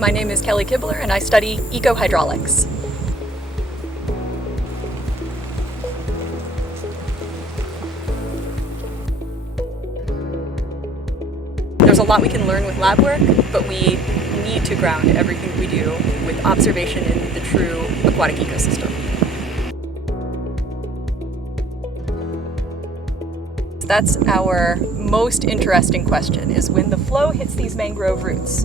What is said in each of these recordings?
My name is Kelly Kibler and I study ecohydraulics. There's a lot we can learn with lab work, but we need to ground everything we do with observation in the true aquatic ecosystem. That's our most interesting question, is when the flow hits these mangrove roots,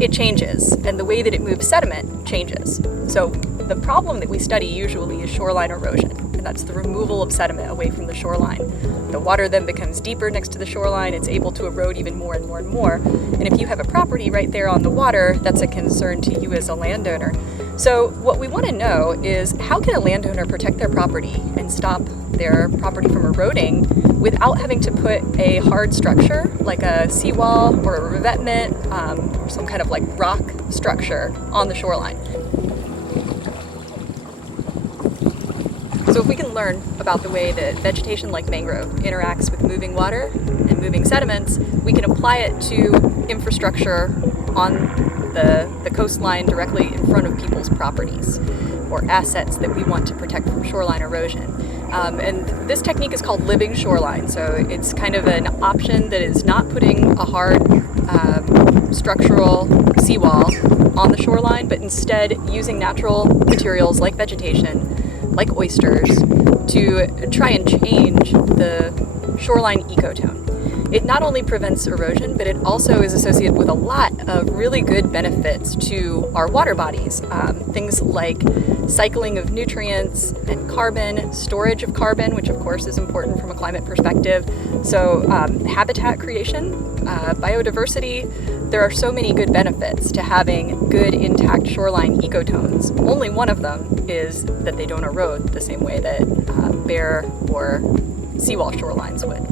it changes, and the way that it moves sediment changes. So the problem that we study usually is shoreline erosion, and that's the removal of sediment away from the shoreline. The water then becomes deeper next to the shoreline, it's able to erode even more and more and more. And if you have a property right there on the water, that's a concern to you as a landowner. So what we want to know is, how can a landowner protect their property and stop their property from eroding without having to put a hard structure like a seawall or a revetment or some kind of like rock structure on the shoreline? So if we can learn about the way that vegetation like mangrove interacts with moving water and moving sediments, we can apply it to infrastructure on the coastline directly in front of people's properties or assets that we want to protect from shoreline erosion. And this technique is called living shoreline. So it's kind of an option that is not putting a hard structural seawall on the shoreline, but instead using natural materials like vegetation, like oysters, to try and change the shoreline ecotone. It not only prevents erosion, but it also is associated with a lot of really good benefits to our water bodies. Things like cycling of nutrients and carbon, storage of carbon, which of course is important from a climate perspective. So habitat creation, biodiversity. There are so many good benefits to having good intact shoreline ecotones. Only one of them is that they don't erode the same way that bare or seawall shorelines would.